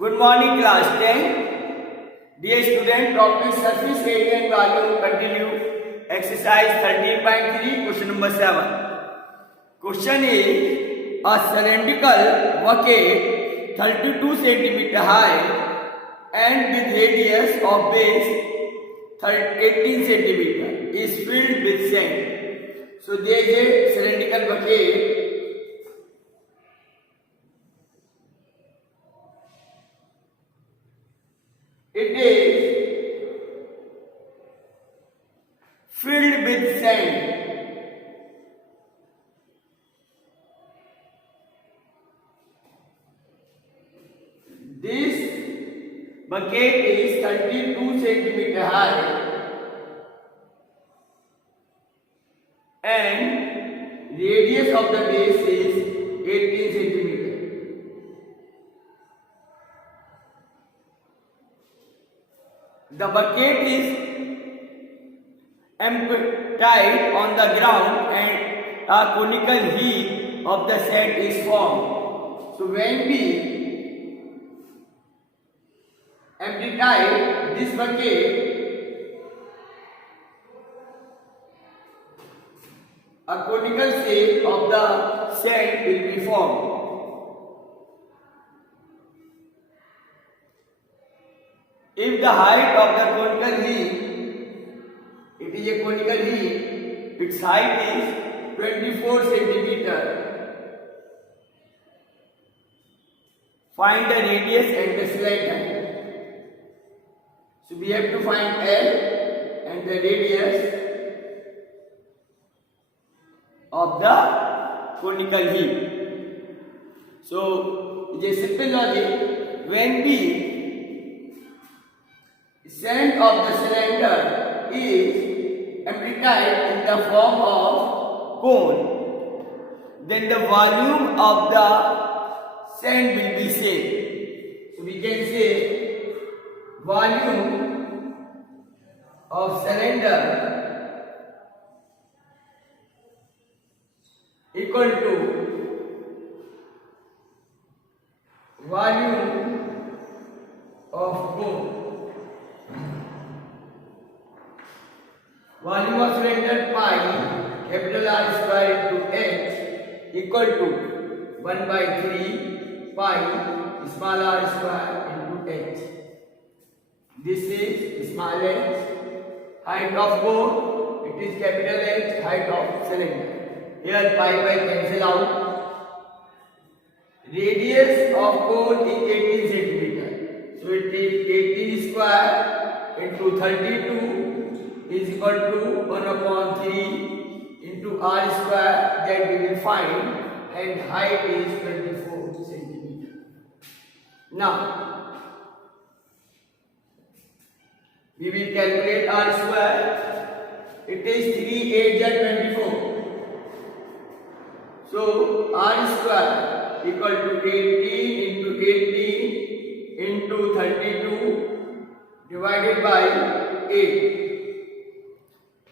Good morning, class 10. Dear student, topic surface area and volume continue. Exercise 13.3, question number 7. Question is, a cylindrical bucket 32 cm high and with radius of base 18 cm is filled with sand. So there is a cylindrical bucket. It is filled with sand. This bucket is 32 cm high and radius of the base is 18 cm. The bucket is emptied on the ground and a conical heap of the sand is formed. So when we empty this bucket, a conical shape of the sand will be formed. If the height of the conical heap, it is a conical heap, its height is 24 cm. Find the radius and the slant height. So we have to find L and the radius of the conical heap. So it is a simple logic. When we sand of the cylinder is amplified in the form of cone, then the volume of the sand will be same. So we can say volume of cylinder equal to volume of cone. Volume of cylinder pi capital R square into h equal to 1 by 3 pi small r square into h. This is small h. Height of cone, it is capital H. Height of cylinder. Here pi cancel out. Radius of cone is 18 cm. So it is 18 square into 32 is equal to 1 upon 3 into r square that we will find, and height is 24 cm. Now we will calculate r square. It is 3 8 is 24. So r square equal to 18 into 32 divided by 8.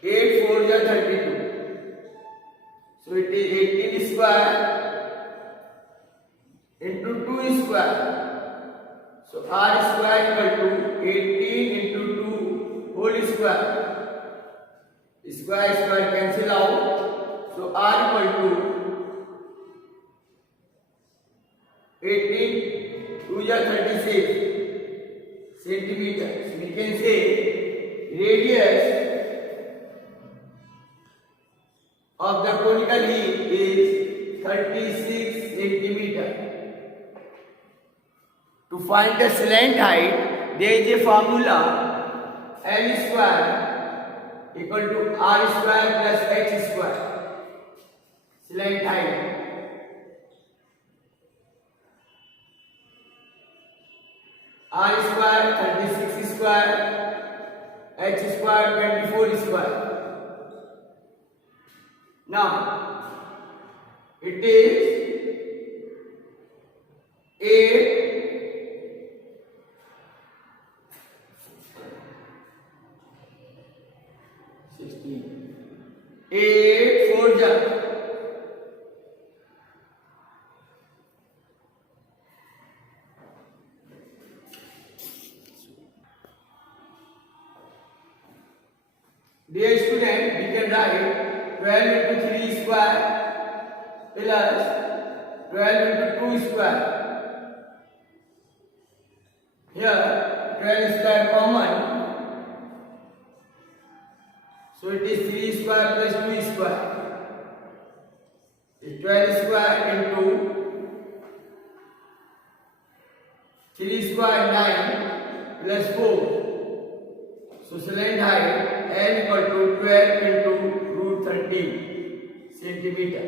8 4 is 32. So it is 18 square into 2 square. So r square equal to 18 into 2 whole square. Square cancel out. So r equal to 18 2 is 36 centimeters. So we can say radius of the conical heap is 36 cm. To find the slant height, there is a formula L square equal to R square plus H square. Slant height. R square 36 square, H square 24 square. Now it is 8 16 8 4 16 Dear student, we can write 12 into 3 square plus 12 into 2 square. Here 12 square common, so it is 3 square plus 2 square. It's 12 square into 3 square 9 plus 4. So select height L equal to 12 into root 13 centimeter.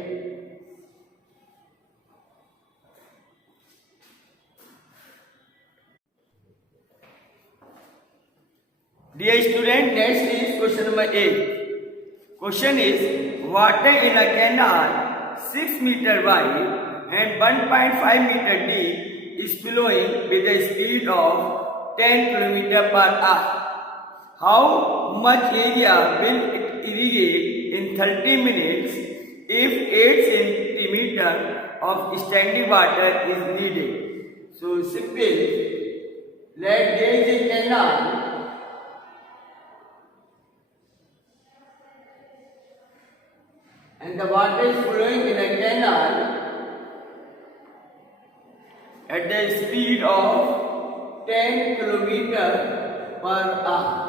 Dear student, next is question number 8. Question is, water in a canal 6 meter wide and 1.5 meter deep is flowing with a speed of 10 km per hour. How much area will it irrigate in 30 minutes if 8 centimeter of standing water is needed? So simple, let there is a canal and the water is flowing in a canal at the speed of 10 km per hour.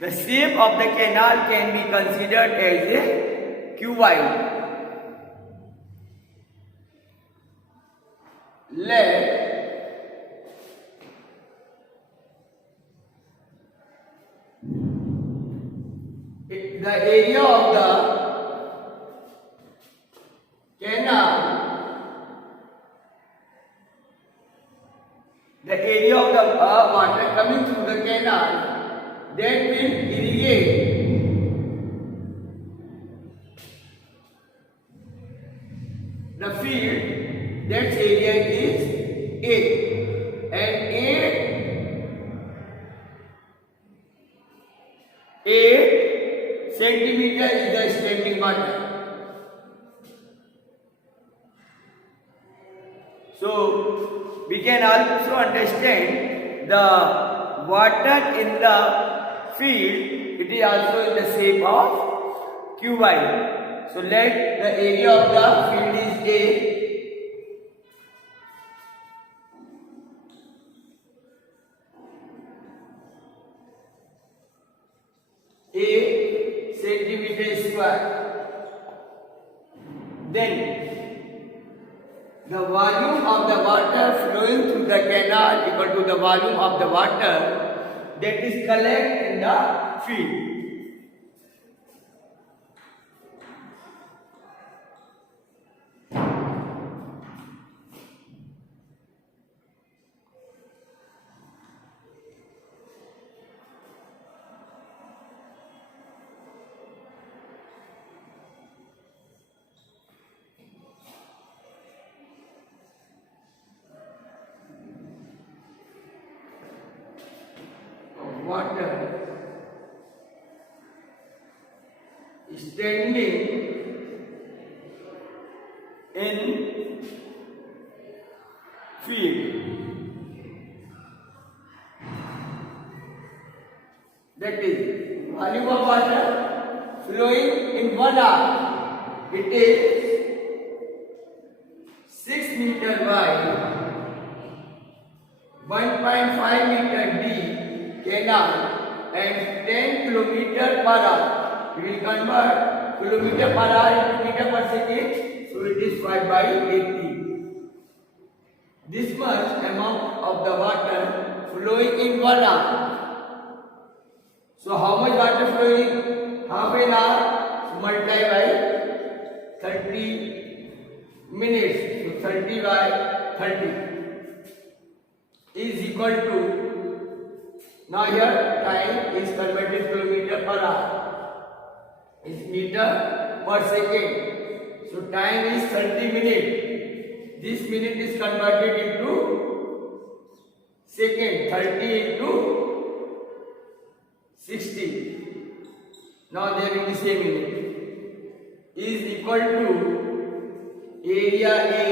The shape of the canal can be considered as a cuboid. Let the area of the canal, water coming through the canal that will irrigate the field, that area is A, and 8 centimeter is the standing water. So we can also understand the water in the field, it is also in the shape of cuboid. So let the area of the field is A. A centimeter square. Then the volume of the water flowing through the canal equal to the volume of the water that is collected in the field. Water standing in field, that is volume of water flowing in 1 hour, it is 6 meter wide, 1.5 meter deep canal and 10 kilometer per hour. We will convert kilometer per hour into meter per second, so it is 5 by 80. This much amount of the water flowing in 1 hour. So how much water flowing? Half an hour, so multiply by 30 minutes. So 30 by 30 is equal to, now here time is converted kilometer per hour, is meter per second. So time is 30 minutes. This minute is converted into second. 30 into 60. Now there will be same minute. Is equal to area A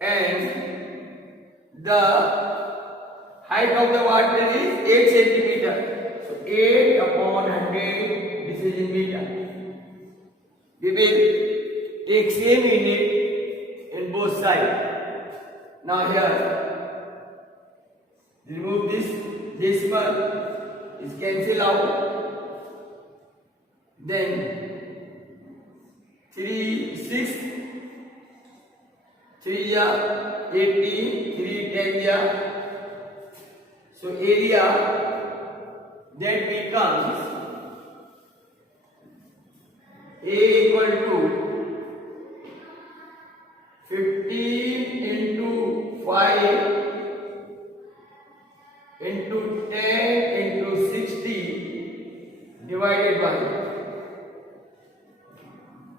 and the height of the water is 8 centimeter. So 8 upon 100. This is in meter. We will take same unit in both sides. Now here, remove this decimal, is cancel out. Then 3 6 3 ya 18, 3 10 ya. So area that becomes A equal to 15 into 5 into 10 into 60 divided by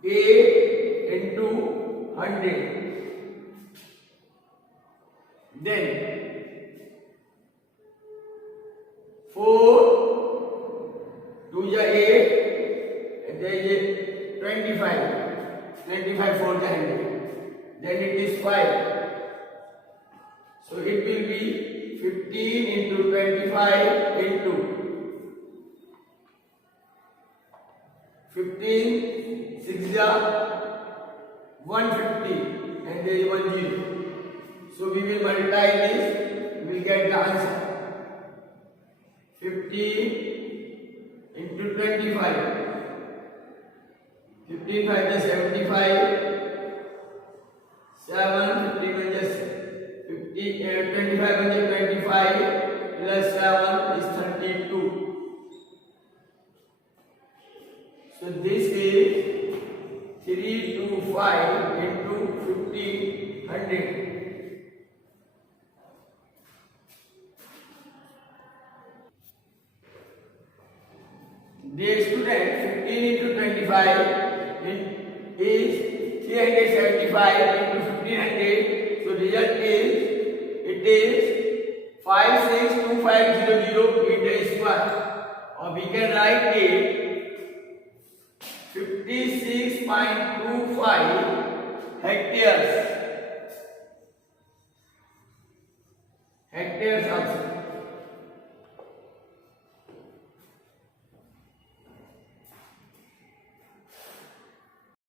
A into 100. Then 4 2 ja 8 and there is 25 for the 100. Then it is 5. So it will be 15 into 25 into 15 6 ja 150 and there is 1 0. So we will multiply this, we will get the answer. 15 into 25. 15 5 is 75. 7 51 is 50. 25 is 25 plus 7 is 32. So this is 325 into 1500. Dear student, 15 into 25 is 375 into 1500. So result is, it is 562500 meter square. Or we can write it 56.25 hectares. Hectares also.